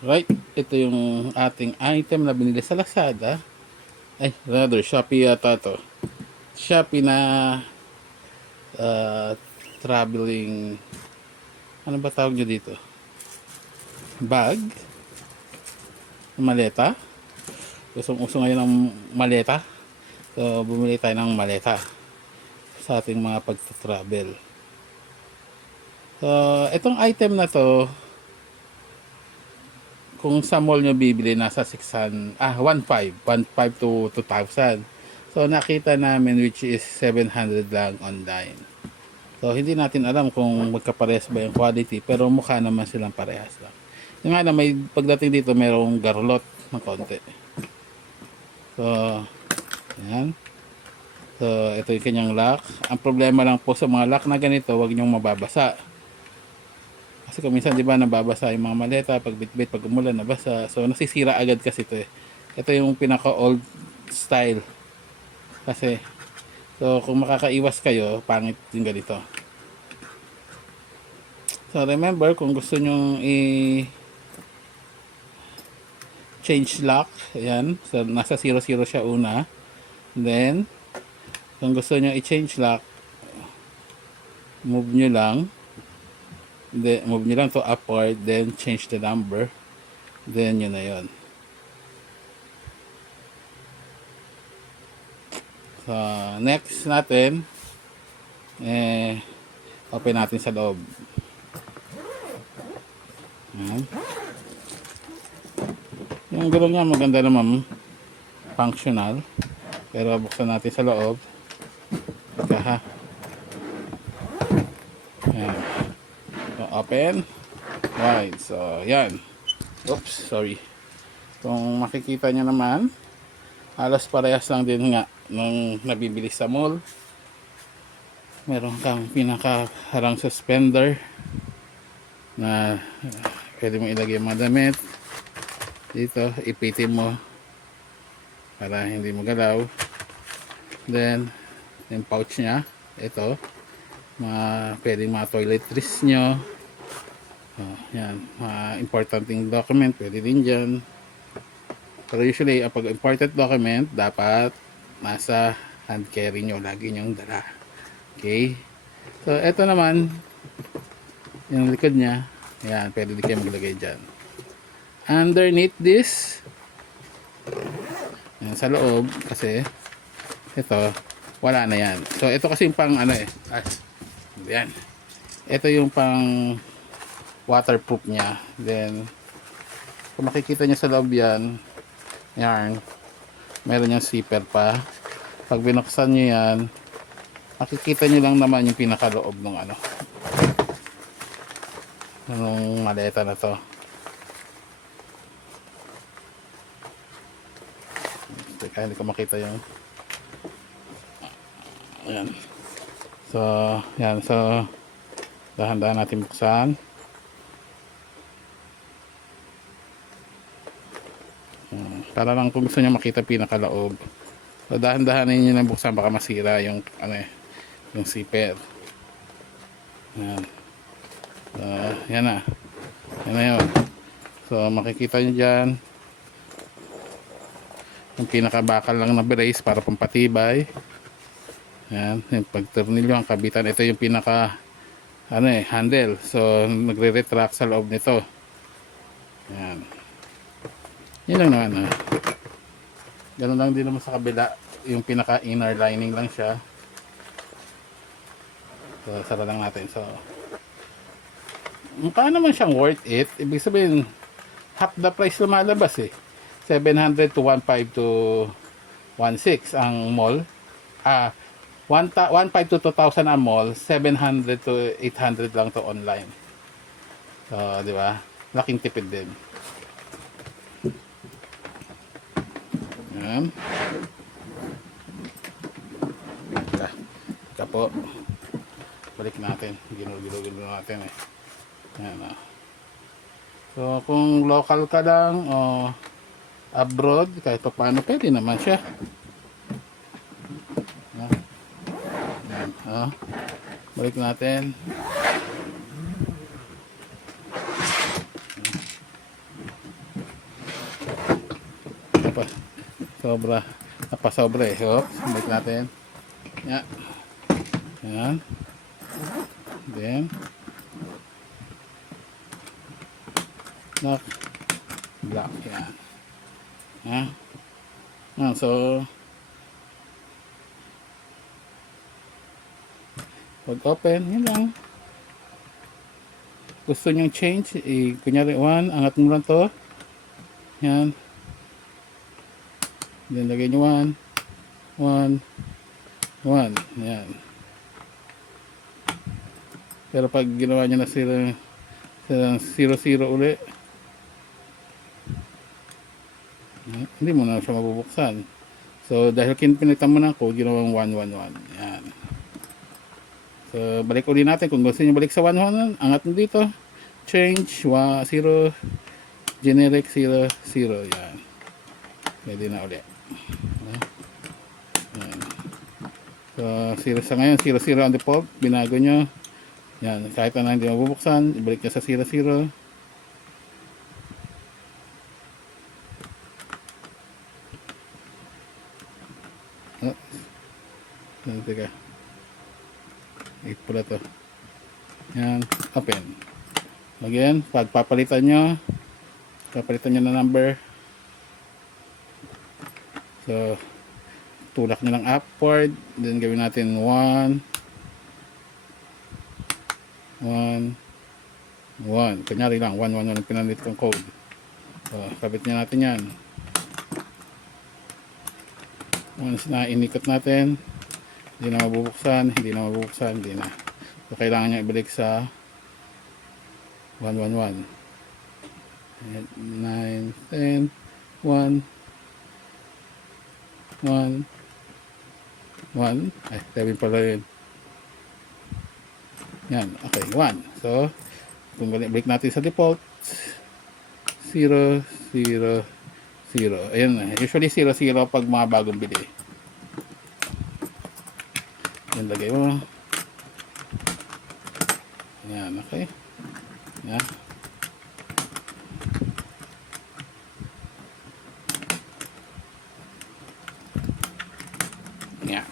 Right, ito yung ating item na binili sa Lazada. Ay, rather, Shopee yata to. Shopee na uh, traveling, ano ba tawag nyo dito? Bag? Maleta? Usong-uso ngayon ng maleta. So, bumili tayo ng maleta sa ating mga pagta-travel. So, itong item na to, kung sa mall nyo bibili, nasa 1,500 to 2,000. So, nakita namin which is 700 lang online. So, hindi natin alam kung magkaparehas ba yung quality, pero mukha naman silang parehas lang. Yung nga na, may pagdating dito, mayroong garlot ng konti. So, ayan. So, ito yung kanyang lock. Ang problema lang po sa mga lock na ganito, huwag nyong mababasa. Kasi kung minsan, di ba, nababasa yung mga maleta, pag bitbit, pag umulan, nabasa. So, nasisira agad kasi ito eh. Ito yung pinaka-old style. Kasi, so, kung makakaiwas kayo, pangit yung ganito. So, remember, kung gusto nyo change lock, ayan. So, nasa 00 siya una. Then, kung gusto nyo i-change lock, move nyo lang. Then, move nyo lang to upward, then change the number. Then, yun na yun. So, next natin, open natin sa loob. Ayan. Yung gano'n niya, maganda naman, functional. Pero buksan natin sa loob. Ika ha. Ayan. So, open. Right. So, yan. Oops, sorry. Kung makikita nyo naman, halos parehas lang din nga nung nabibili sa mall. Meron kang pinakaharang suspender na pwede mo ilagay yung mga damit. Dito, ipitin mo para hindi mo galaw. Then, yung pouch nya, ito, pwedeng mga toiletries nyo. Yan, mga importanteng document, pwede din dyan. Pero usually, pag important document, dapat nasa hand carry nyo, lagi nyong dala. Okay? So, ito naman, yung likod nya, yan, pwede din kayo maglagay dyan. Underneath this, yan, sa loob, kasi, ito, wala na yan. So, ito kasi yung pang, yan. Ito yung pang waterproof nya. Then, kung makikita nyo sa loob yan, yan, meron yung zipper pa. Pag binuksan nyo yan, makikita nyo lang naman yung pinakaloob ng ng maleta na to. Teka, hindi ko makita yung ayan. So, yan. So, dahan-dahan natin buksan. Para lang kung gusto nyo makita pinakaloob. So, dahan-dahanin nyo na buksan, baka masira yung yung zipper. Yan. So, yan na. Yan na yun. So, makikita nyo dyan yung pinakabakal lang na brace para pampatibay. Yan. Yung pag-turnilyo, ang kabitan. Ito yung pinaka handle. So, nagre-retract sa loob nito. Yan. Yan lang naman. Ganun lang din naman sa kabila. Yung pinaka inner lining lang siya. So, sara lang natin. So, mukha naman siyang worth it. Ibig sabihin, half the price lumalabas eh. 700 to 1,500 to 1,600 ang mall. 1,500 to 2,000 ang mall. 700 to 800 lang to online. So, di ba? Laking tipid din. Yan. Ika po. Balik natin. Ginul natin eh. Yan. So, kung local ka lang o abroad, kahit pa paano, pwede naman siya. Yan. Balik natin. sobra. Napasobra eh. Oops, balik natin. Yan. Yan. Then, lock. Block. Yan. Yan. Yan. So, pag open, yun lang. Gusto nyong change, kunyari 1, angat mo lang to. Yan. Then, lagay nyo 1, 1, 1. Yan. Pero pag ginawa nyo na sila 0, 0 uli, hindi mo na siya mabubuksan. So, dahil pinilitan mo ng code, ginawang 1, 1, 1. Yan. So, balik uli natin. Kung gusto nyo balik sa 1, 1, angat mo dito. Change, 0, generic 0, 0. Yan. Pwede na uli. Yan. So, 0 sa ngayon. 0, 0 ang default. Binago nyo. Yan. Kahit na hindi mabubuksan, ibalik nyo sa 0, 0. Oh. Teka. Pula to. Yan. Open. Again, papalitan nyo ng number. So, tulak nyo lang upward. Then, gawin natin 1, 1, 1. Kunyari lang, 1, 1, 1 ang pinalit kong code. So, kabit nyo natin yan. Once na inikot natin, hindi na mabubuksan, hindi na. So, kailangan nyo ibalik sa 1, 1, 1. 9, 10, 1, 1, 1. Ay, 7 pala yun. Yan, okay, 1. So, kung balik natin sa default, 0, 0, 0. Ayan na. Usually 0, 0 pag mga bagong bili. Yan, lagay mo. Yan, okay. Yan. Yan.